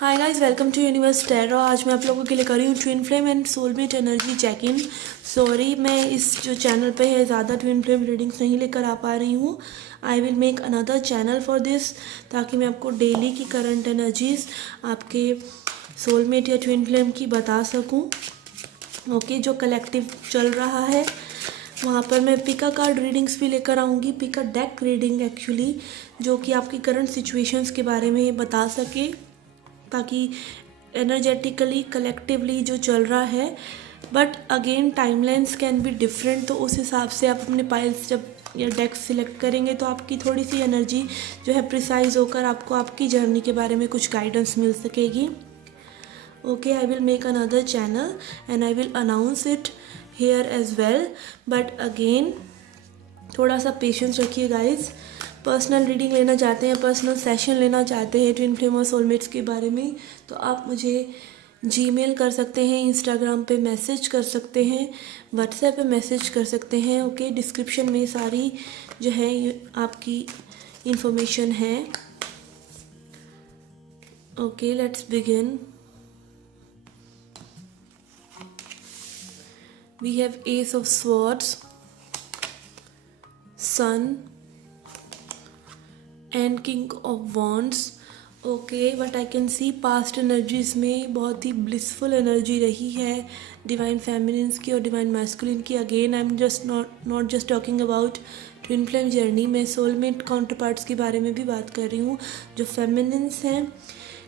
Hi guys, welcome to Universe Tarot. आज मैं आप लोगों के लिए कर रही हूँ twin flame and soulmate energy check in. Sorry, मैं इस जो चैनल पे है ज़्यादा ट्विन फ्लेम रीडिंग्स नहीं लेकर आ पा रही हूँ। आई will make another channel for this, ताकि मैं आपको डेली की करंट एनर्जीज आपके सोलमेट या ट्विन फ्लेम की बता सकूँ। ओके, जो कलेक्टिव चल रहा है वहाँ पर मैं पिका कार्ड रीडिंग्स भी लेकर आऊँगी, पिका डेक रीडिंग एक्चुअली, जो कि आपकी करंट सिचुएशंस के बारे में बता सके, ताकि एनर्जेटिकली कलेक्टिवली जो चल रहा है। But again timelines can be different, तो उस हिसाब से आप अपने पाइल्स जब या डेक सिलेक्ट करेंगे तो आपकी थोड़ी सी एनर्जी जो है प्रिसाइज होकर आपको आपकी जर्नी के बारे में कुछ गाइडेंस मिल सकेगी। Okay, I will make another channel and I will announce it here as well, but again थोड़ा सा पेशेंस रखिए गाइज। पर्सनल रीडिंग लेना चाहते हैं, पर्सनल सेशन लेना चाहते हैं ट्विन फ्लेम और सोलमेट्स के बारे में, तो आप मुझे जीमेल कर सकते हैं, इंस्टाग्राम पे मैसेज कर सकते हैं, व्हाट्सएप पे मैसेज कर सकते हैं। ओके, डिस्क्रिप्शन में सारी जो है आपकी इंफॉर्मेशन है। Okay, let's begin. We have ace of swords, sun and king of wands. Okay, but I can see past energies में बहुत ही ब्लिसफुल एनर्जी रही है डिवाइन फेमिनिन्स की और डिवाइन मैस्कुलिन की। Again I am just not just talking about twin flame journey में, soulmate counter parts के बारे में भी बात कर रही हूँ। जो फेमिनिन्स हैं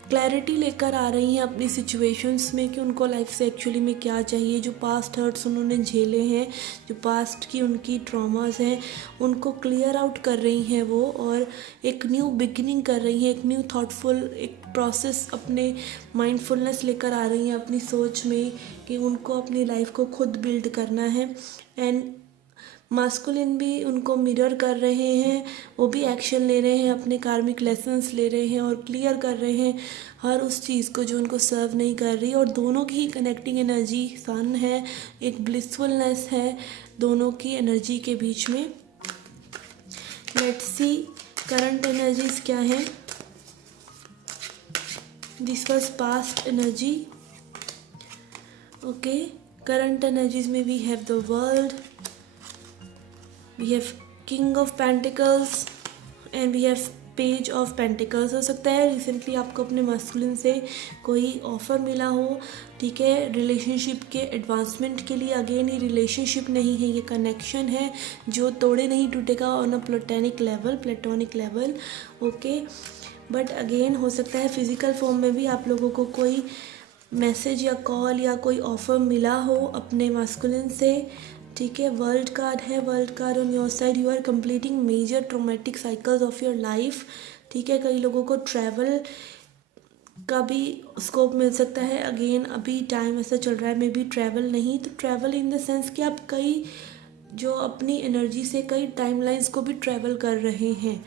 क्लैरिटी लेकर आ रही हैं अपनी सिचुएशंस में कि उनको लाइफ से एक्चुअली में क्या चाहिए। जो पास्ट हर्ट्स उन्होंने झेले हैं, जो पास्ट की उनकी ट्रॉमास हैं, उनको क्लियर आउट कर रही हैं वो, और एक न्यू बिगिनिंग कर रही हैं, एक न्यू थॉटफुल एक प्रोसेस अपने माइंडफुलनेस लेकर आ रही हैं अपनी सोच में कि उनको अपनी लाइफ को खुद बिल्ड करना है। एंड मास्कुलिन भी उनको मिरर कर रहे हैं, वो भी एक्शन ले रहे हैं, अपने कार्मिक लेसन्स ले रहे हैं और क्लियर कर रहे हैं हर उस चीज़ को जो उनको सर्व नहीं कर रही। और दोनों की ही कनेक्टिंग एनर्जी सन है, एक ब्लिसफुलनेस है दोनों की एनर्जी के बीच में। लेट्स सी करंट एनर्जीज क्या है। This was past energy. Okay, current energies में we have the world, we have king of pentacles and we have page of pentacles. हो सकता है रिसेंटली आपको अपने मस्कुलिन से कोई ऑफ़र मिला हो, ठीक है, रिलेशनशिप के एडवांसमेंट के लिए। अगेन ये रिलेशनशिप नहीं है, ये कनेक्शन है जो तोड़े नहीं टूटेगा on a platonic level. Okay, but again हो सकता है फिज़िकल फॉर्म में भी आप लोगों को कोई मैसेज या कॉल या कोई ऑफ़र मिला हो अपने मस्कुलिन से, ठीक है। वर्ल्ड कार्ड है, world card on your side. You are completing major traumatic cycles of your life, ठीक है। कई लोगों को ट्रैवल का भी स्कोप मिल सकता है। अगेन अभी टाइम ऐसा चल रहा है, मे बी ट्रैवल नहीं तो ट्रैवल इन द सेंस कि आप कई जो अपनी एनर्जी से कई टाइमलाइंस को भी ट्रैवल कर रहे हैं,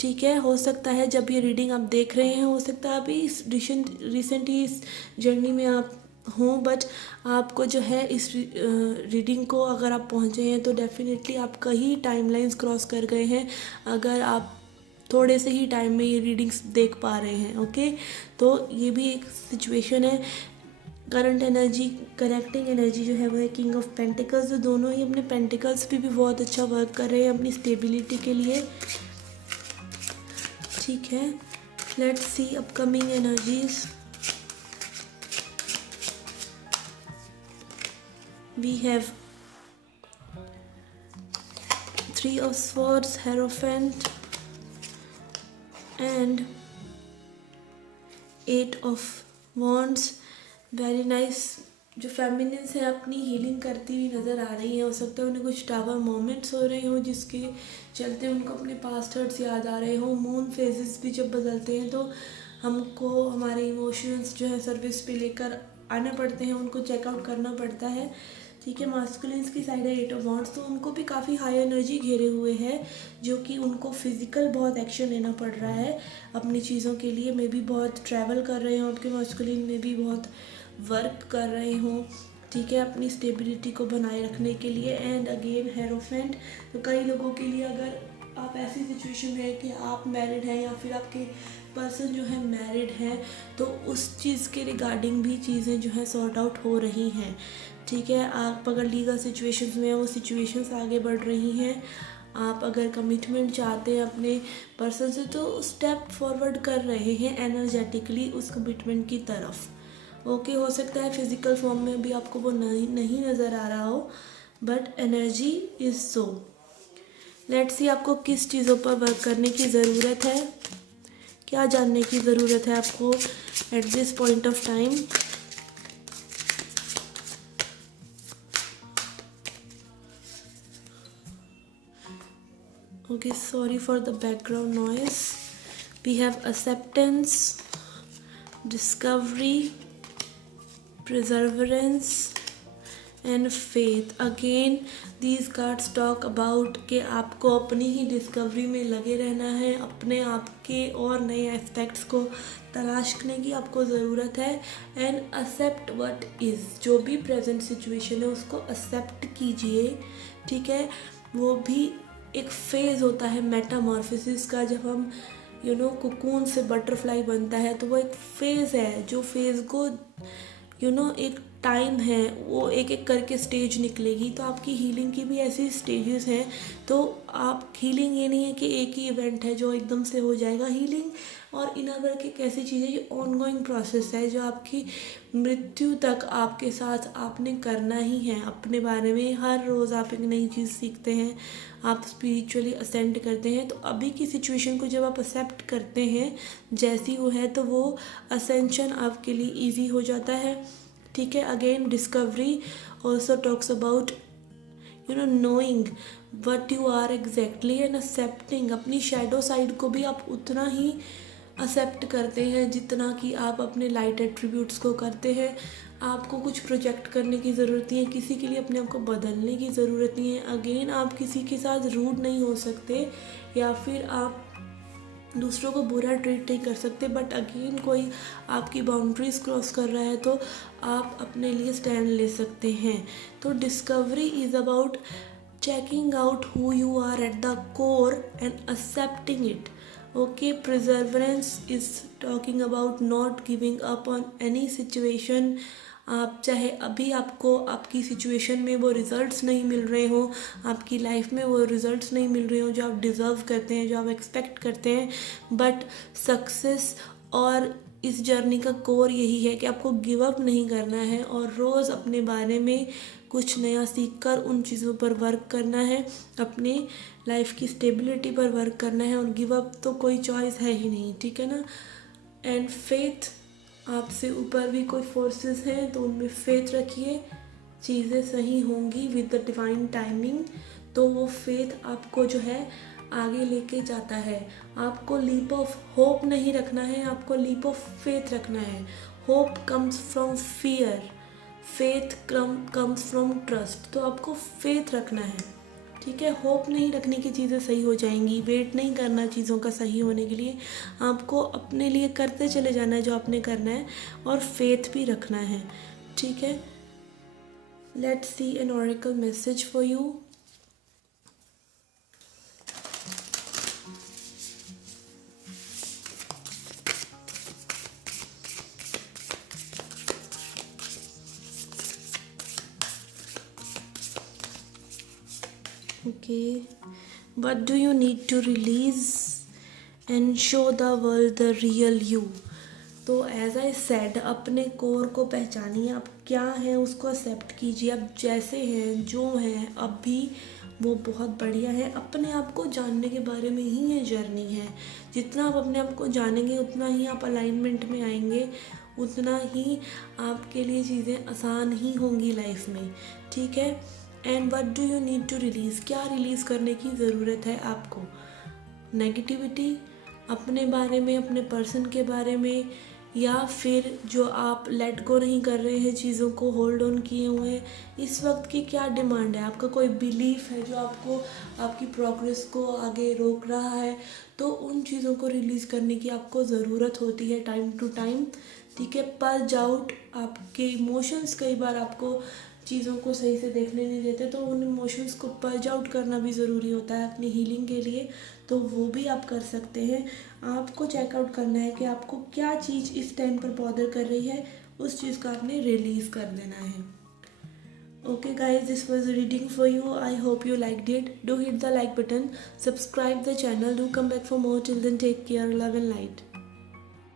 ठीक है। हो सकता है जब ये रीडिंग आप देख रहे हैं, हो सकता है अभी इस रिसेंटली इस जर्नी में आप हों, बट आपको जो है इस रीडिंग को अगर आप पहुँचे हैं तो डेफिनेटली आप कई टाइमलाइंस क्रॉस कर गए हैं, अगर आप थोड़े से ही टाइम में ये रीडिंग्स देख पा रहे हैं। ओके, तो ये भी एक सिचुएशन है। करंट एनर्जी, कनेक्टिंग एनर्जी जो है वो है किंग ऑफ पेंटिकल्स। जो दोनों ही अपने पेंटिकल्स पे भी बहुत अच्छा वर्क कर रहे हैं अपनी स्टेबिलिटी के लिए, ठीक है। Let's C upcoming energies. We have Three of Swords, Hierophant and Eight of Wands. Very nice। जो फेमिनिन्स है अपनी हीलिंग करती हुई नज़र आ रही हैं। हो सकता है उन्हें कुछ टावर मोमेंट्स हो रहे हों जिसके चलते उनको अपने पास्ट हर्ट्स याद आ रहे हों। मून फेजेस भी जब बदलते हैं तो हमको हमारे इमोशंस जो है सर्विस पे लेकर आना पड़ते हैं, उनको चेकआउट करना पड़ता है, ठीक है। मास्कुलिन्स की साइड है एट ऑफ वॉन्ड्स, तो उनको भी काफ़ी हाई एनर्जी घेरे हुए है, जो कि उनको फिजिकल बहुत एक्शन लेना पड़ रहा है अपनी चीज़ों के लिए। मे बी बहुत ट्रैवल कर रहे हों आपके मास्कुलिन, में भी बहुत वर्क कर रहे हों, ठीक है, अपनी स्टेबिलिटी को बनाए रखने के लिए। एंड अगेन हेरोफेंट, तो कई लोगों के लिए अगर आप ऐसी सिचुएशन में है कि आप मैरिड हैं या फिर आपके पर्सन जो है मैरिड है तो उस चीज़ के रिगार्डिंग भी चीज़ें जो है सॉर्ट आउट हो रही हैं, ठीक है। आप अगर लीगल सिचुएशंस में वो सिचुएशंस आगे बढ़ रही हैं, आप अगर कमिटमेंट चाहते हैं अपने पर्सन से तो स्टेप फॉरवर्ड कर रहे हैं एनर्जेटिकली उस कमिटमेंट की तरफ। ओके, हो सकता है फिजिकल फॉर्म में भी आपको वो नहीं नज़र आ रहा हो, but energy is so. Let's see आपको किस चीज़ों पर वर्क करने की ज़रूरत है, क्या जानने की ज़रूरत है आपको at this point of time. Okay, sorry for the background noise. We have acceptance, discovery, perseverance and faith. Again, these cards talk about कि आपको अपनी ही डिस्कवरी में लगे रहना है, अपने आप के और नए एस्पेक्ट्स को तलाशने की आपको ज़रूरत है। एंड एक्सेप्ट व्हाट इज़, जो भी प्रेजेंट सिचुएशन है उसको एक्सेप्ट कीजिए, ठीक है। वो भी एक फेज़ होता है मेटामॉर्फोसिस का, जब हम कोकून से बटरफ्लाई बनता है तो वो एक फेज़ है, जो फेज़ को एक टाइम है, वो एक एक करके स्टेज निकलेगी। तो आपकी हीलिंग की भी ऐसी स्टेजेस हैं। तो आप हीलिंग ये नहीं है कि एक ही इवेंट है जो एकदम से हो जाएगा। हीलिंग और इनर वर्क एक ऐसी चीज़ है जो ऑनगोइंग प्रोसेस है, जो आपकी मृत्यु तक आपके साथ आपने करना ही है। अपने बारे में हर रोज़ आप एक नई चीज़ सीखते हैं, आप स्पिरिचुअली असेंड करते हैं। तो अभी की सिचुएशन को जब आप एक्सेप्ट करते हैं जैसी वो है, तो वो असेंशन आपके लिए ईजी हो जाता है, ठीक है। Again, discovery also talks about knowing what you are exactly and accepting. अपनी शैडो साइड को भी आप उतना ही एक्सेप्ट करते हैं जितना कि आप अपने लाइट एट्रीब्यूट्स को करते हैं। आपको कुछ प्रोजेक्ट करने की ज़रूरत नहीं है, किसी के लिए अपने आप को बदलने की ज़रूरत नहीं है। अगेन, आप किसी के साथ रूड नहीं हो सकते या फिर आप दूसरों को बुरा ट्रीट नहीं कर सकते, बट अगेन कोई आपकी बाउंड्रीज क्रॉस कर रहा है तो आप अपने लिए स्टैंड ले सकते हैं। तो discovery is about checking out who you are at the core and accepting it. Okay, perseverance is talking about not giving up on any situation. आप चाहे अभी आपको आपकी सिचुएशन में वो रिज़ल्ट्स नहीं मिल रहे हो, आपकी लाइफ में वो रिज़ल्ट्स नहीं मिल रहे हो जो आप डिज़र्व करते हैं, जो आप एक्सपेक्ट करते हैं, बट सक्सेस और इस जर्नी का कोर यही है कि आपको गिव अप नहीं करना है और रोज़ अपने बारे में कुछ नया सीखकर उन चीज़ों पर वर्क करना है, अपने लाइफ की स्टेबिलिटी पर वर्क करना है। और गिव अप तो कोई चॉइस है ही नहीं, ठीक है ना। एंड फेथ, आपसे ऊपर भी कोई फोर्सेस हैं तो उनमें फेथ रखिए, चीज़ें सही होंगी विद द डिवाइन टाइमिंग। तो वो फेथ आपको जो है आगे लेके जाता है। आपको लीप ऑफ होप नहीं रखना है, आपको लीप ऑफ फेथ रखना है। Hope comes from fear, faith comes from trust. तो आपको फेथ रखना है, ठीक है। होप नहीं रखने की चीज़ें सही हो जाएंगी, वेट नहीं करना चीज़ों का सही होने के लिए, आपको अपने लिए करते चले जाना है जो आपने करना है और फेथ भी रखना है, ठीक है। Let's see an oracle message for you. Okay, what do you need to release and show the world the real you? तो एज आई सेड, अपने कोर को पहचानिए, आप क्या हैं उसको एक्सेप्ट कीजिए, आप जैसे हैं जो हैं अभी वो बहुत बढ़िया है। अपने आप को जानने के बारे में ही ये जर्नी है। जितना आप अपने आप को जानेंगे उतना ही आप अलाइनमेंट में आएंगे, उतना ही आपके लिए चीज़ें आसान ही होंगी लाइफ में, ठीक है। And what do you need to release, क्या रिलीज़ करने की ज़रूरत है आपको? नेगेटिविटी अपने बारे में, अपने पर्सन के बारे में, या फिर जो आप लेट गो नहीं कर रहे हैं, चीज़ों को होल्ड ऑन किए हुए हैं। इस वक्त की क्या डिमांड है? आपका कोई बिलीफ है जो आपको आपकी प्रोग्रेस को आगे रोक रहा है, तो उन चीज़ों को रिलीज़ करने की आपको ज़रूरत होती है टाइम टू टाइम, ठीक है। पर्ज आउट आपके इमोशंस कई बार आपको चीज़ों को सही से देखने नहीं देते, तो उन इमोशंस को पर्ज आउट करना भी ज़रूरी होता है अपनी हीलिंग के लिए। तो वो भी आप कर सकते हैं। आपको चेकआउट करना है कि आपको क्या चीज़ इस टाइम पर बॉदर कर रही है, उस चीज़ को आपने रिलीज़ कर देना है। Okay guys, this was a reading for you. I hope you liked it. Do hit the like button, subscribe the channel, do come back for more. Till then, take care, love and light.